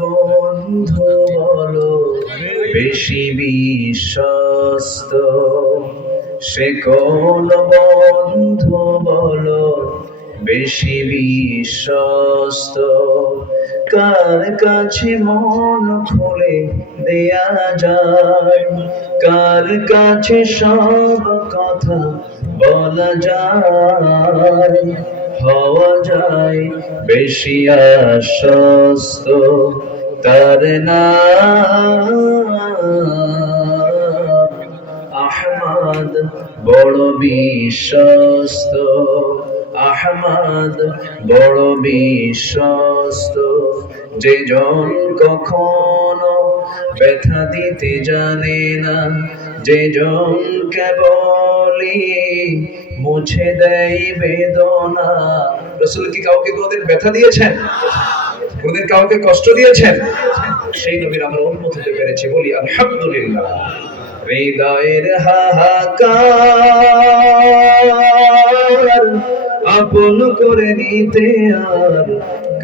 বন্ধু বলো বেশি বিশ্বস্ত, সে কোন বন্ধু বলো বেশি বিশ্বস্ত, কার কাছে মন খুলে দেয়া যায়, কার কাছে সব কথা বলা যায়, হওয়া যায় বেশি আশ্বস্ত, তার নাম আহমদ, বড় বিশ্বস্ত। আহমদ বড় বিশ্বস্ত, যে জন কখনো ব্যথা দিতে জানে না, যে জন কেবলই মুছে দেয় বেদনা। রাসূল কি কাউকে কোনোদিন ব্যথা দিয়েছেন? কোনোদিন কাউকে কষ্ট দিয়েছেন? সেই নবীর আমরা উম্মত হতে পেরেছি, বলি আলহামদুলিল্লাহ। হৃদয়ের হাহাকার আপন করে নিতে আর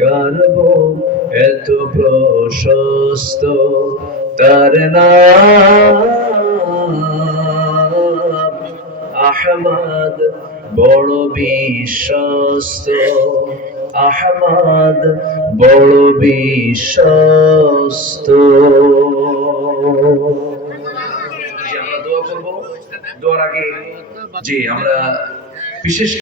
কারবো এত প্রশস্ত, তার নাম আহমদ, বড় বিশ্বস্ত। আহমদ বড় বিশ্বস্ত। আমরা দোয়া করব। দোয়ার আগে আমরা বিশেষ